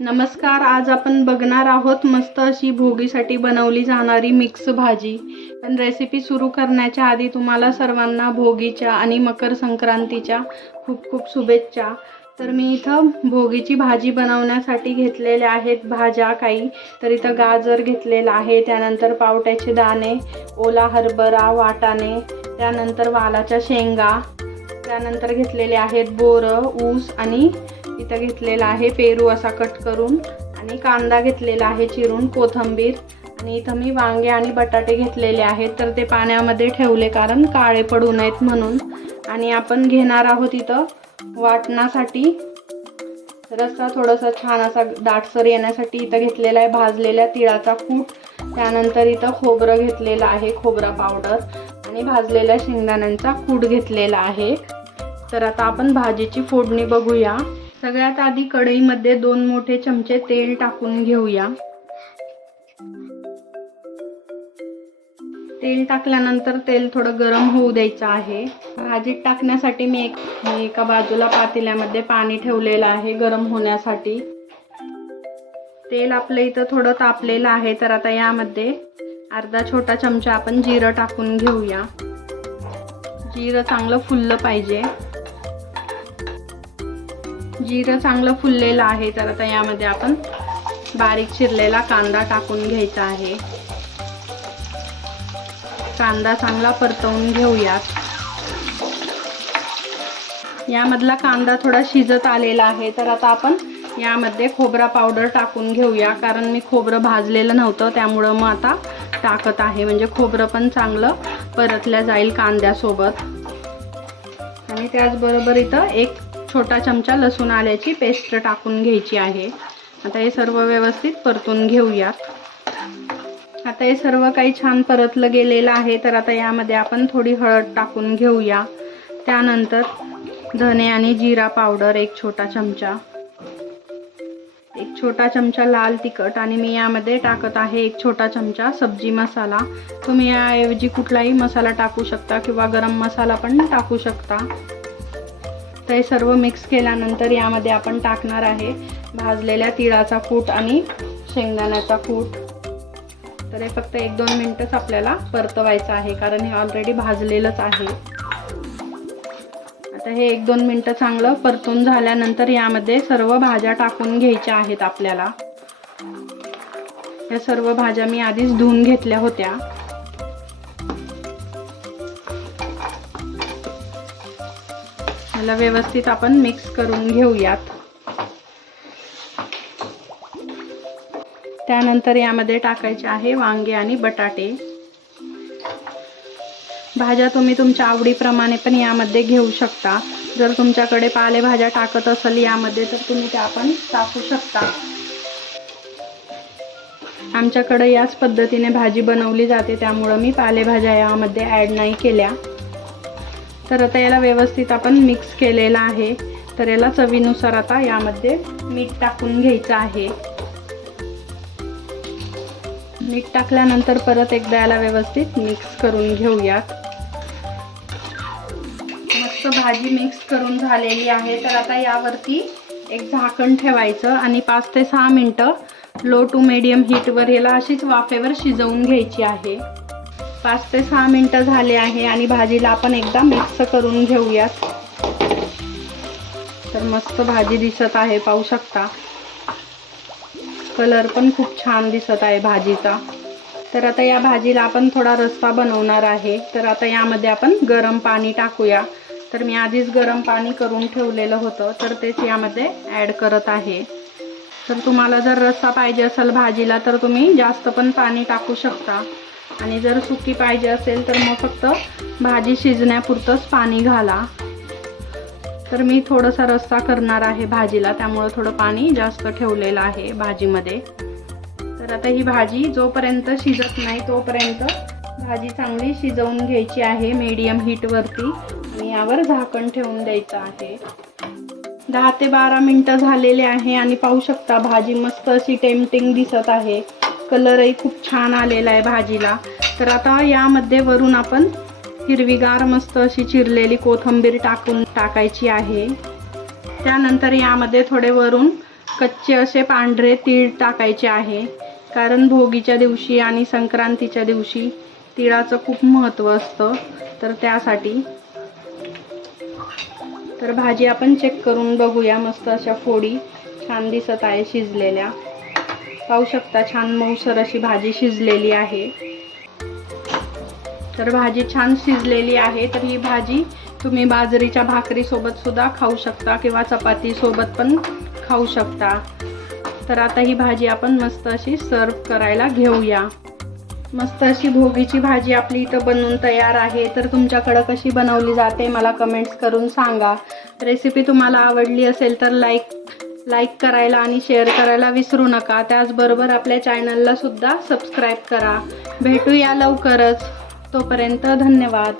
नमस्कार आज आपण बघणार आहोत मस्त अशी भोगीसाठी बनवली जाणारी मिक्स भाजी. पण रेसिपी सुरू करण्याच्या आधी तुम्हाला सर्वांना भोगीच्या आणि मकर संक्रांतीच्या खूप खूप शुभेच्छा. तर मी इथं भोगीची भाजी बनवण्यासाठी घेतलेल्या आहेत भाज्या काही. तर इथं गाजर घेतलेलं आहे त्यानंतर पावट्याचे दाणे ओला हरभरा वाटाणे त्यानंतर वालाच्या शेंगा त्यानंतर घेतलेले आहेत बोरं ऊस आणि इथं घेतलेला आहे पेरू असा कट करून आणि कांदा घेतलेला आहे चिरून कोथंबीर. आणि इथं मी वांगे आणि बटाटे घेतलेले आहेत तर ते पाण्यामध्ये ठेवले कारण काळे पडू नयेत म्हणून. आणि आपण घेणार आहोत इथं वाटणासाठी रस्सा थोडासा छान असा दाटसर येण्यासाठी इथं घेतलेला आहे भाजलेल्या तिळाचा कूट. त्यानंतर इथं खोबरं घेतलेलं आहे खोबरा पावडर. आणि भाजलेल्या शेंगदाण्यांचा कूट घेतलेला आहे. तर आता आपण भाजीची फोडणी बघूया. सगळ्यात आधी कढईमध्ये दोन मोठे चमचे तेल टाकून घेऊया. तेल टाकल्यानंतर तेल थोडं गरम होऊ द्यायचं आहे. भाजीत टाकण्यासाठी मी एक मी एका बाजूला पातेल्यामध्ये पाणी ठेवलेलं आहे गरम होण्यासाठी. तेल आपलं इथं थोडं तापलेलं आहे तर आता यामध्ये अर्धा छोटा चमचा आपण जिरं टाकून घेऊया. जिरं चांगलं फुललं पाहिजे. जिरं चांगलं फुललेलं आहे तर आता यामध्ये आपण बारीक चिरलेला कांदा टाकून घ्यायचा आहे. कांदा चांगला परतवून घेऊयात. यामधला कांदा थोडा शिजत आलेला आहे तर आता आपण यामध्ये खोबरा पावडर टाकून घेऊया कारण मी खोबरं भाजलेलं नव्हतं त्यामुळं मग आता टाकत आहे. म्हणजे खोबरं पण चांगलं परतल्या जाईल कांद्यासोबत. आणि त्याचबरोबर इथं एक छोटा चमचा लसूण आल्याची पेस्ट टाकून घ्यायची आहे. आता हे सर्व व्यवस्थित परतून घेऊयात. आता हे सर्व काही छान परतलं गेलेलं आहे तर आता यामध्ये आपण थोडी हळद टाकून घेऊया. त्यानंतर धने आणि जिरा पावडर एक छोटा चमचा. एक छोटा चमचा लाल तिखट आणि मी यामध्ये टाकत आहे एक छोटा चमचा सब्जी मसाला. तुम्ही याऐवजी कुठलाही मसाला टाकू शकता किंवा गरम मसाला पण टाकू शकता. तर हे सर्व मिक्स केल्यानंतर यामध्ये आपण टाकणार आहे भाजलेल्या तिळाचा कूट आणि शेंगदाण्याचा कूट. तर हे फक्त एक दोन मिनटंच आपल्याला परतवायचं आहे कारण हे ऑलरेडी भाजलेलंच आहे. आता हे एक दोन मिनटं चांगलं परतून झाल्यानंतर यामध्ये सर्व भाज्या टाकून घ्यायच्या आहेत आपल्याला. या सर्व भाज्या मी आधीच धुवून घेतल्या होत्या. याला व्यवस्थित आपण मिक्स करून घेऊयात. त्यानंतर यामध्ये टाकायचे आहे वांगे आणि बटाटे. भाज्या तुम्ही तुमच्या आवडीप्रमाणे पण यामध्ये घेऊ शकता. जर तुमच्याकडे पालेभाज्या टाकत असेल यामध्ये तर तुम्ही त्या पण टाकू शकता. आमच्याकडे याच पद्धतीने भाजी बनवली जाते त्यामुळं मी पालेभाज्या यामध्ये ॲड नाही केल्या. तर आता याला व्यवस्थित आपण मिक्स केलेला आहे. तर याला चवीनुसार आता यामध्ये मीठ टाकून घ्यायचं आहे. मीठ टाकल्यानंतर परत एकदा याला व्यवस्थित मिक्स करून घेऊयात. मस्त भाजी मिक्स करून झालेली आहे. तर आता यावरती एक झाकण ठेवायचं आणि पाच ते सहा मिनटं लो टू मिडियम हीटवर याला अशीच वाफेवर शिजवून घ्यायची आहे. पाच ते सहा मिनटं झाले आहे आणि भाजीला आपण एकदा मिक्स करून घेऊयात. तर मस्त भाजी दिसत आहे पाहू शकता. कलर पण खूप छान दिसत आहे भाजीचा. तर आता या भाजीला आपण थोडा रस्सा बनवणार आहे. तर आता यामध्ये आपण गरम पाणी टाकूया. तर मी आधीच गरम पाणी करून ठेवलेलं होतं तर तेच यामध्ये ॲड करत आहे. तर तुम्हाला जर रस्सा पाहिजे असेल भाजीला तर तुम्ही जास्त पण पाणी टाकू शकता. आणि जर सुकी पाहिजे असेल तर मग फक्त भाजी शिजण्यापुरतंच पाणी घाला. तर मी थोडासा रस्सा करणार आहे भाजीला त्यामुळं थोडं पाणी जास्त ठेवलेलं आहे भाजीमध्ये. तर आता ही भाजी जोपर्यंत शिजत नाही तोपर्यंत भाजी चांगली शिजवून घ्यायची आहे मीडियम हीटवरती आणि यावर झाकण ठेवून द्यायचं आहे. दहा ते बारा मिनटं झालेले आहे आणि पाहू शकता भाजी मस्त अशी टेम्पटिंग दिसत आहे. कलरही खूप छान आलेला आहे भाजीला. तर आता यामध्ये वरून आपण हिरवीगार मस्त अशी चिरलेली कोथिंबीर टाकून टाकायची आहे. त्यानंतर यामध्ये थोडे वरून कच्चे असे पांढरे तीळ टाकायचे आहे. कारण भोगीच्या दिवशी आणि संक्रांतीच्या दिवशी तिळाचं खूप महत्त्व असतं. तर त्यासाठी तर भाजी आपण चेक करून बघूया. मस्त अशा फोडी छान दिसत आहे शिजलेल्या. पाहू शकता छान मऊसर अशी भाजी शिजलेली आहे. तर भाजी छान शिजलेली आहे तर ही भाजी तुम्ही बाजरीच्या भाकरीसोबत सुद्धा खाऊ शकता किंवा चपातीसोबत पण खाऊ शकता. तर आता ही भाजी आपण मस्त अशी सर्व करायला घेऊया. मस्त अशी भोगीची भाजी आपली इथं बनवून तयार आहे तर तुमच्याकडं कशी बनवली जाते मला कमेंट्स करून सांगा. रेसिपी तुम्हाला आवडली असेल तर लाईक लाईक करायला आणि शेअर करायला विसरू नका. त्याचबरोबर आपल्या चॅनलला सुद्धा सबस्क्राईब करा. भेटूया लवकरच. तोपर्यंत धन्यवाद.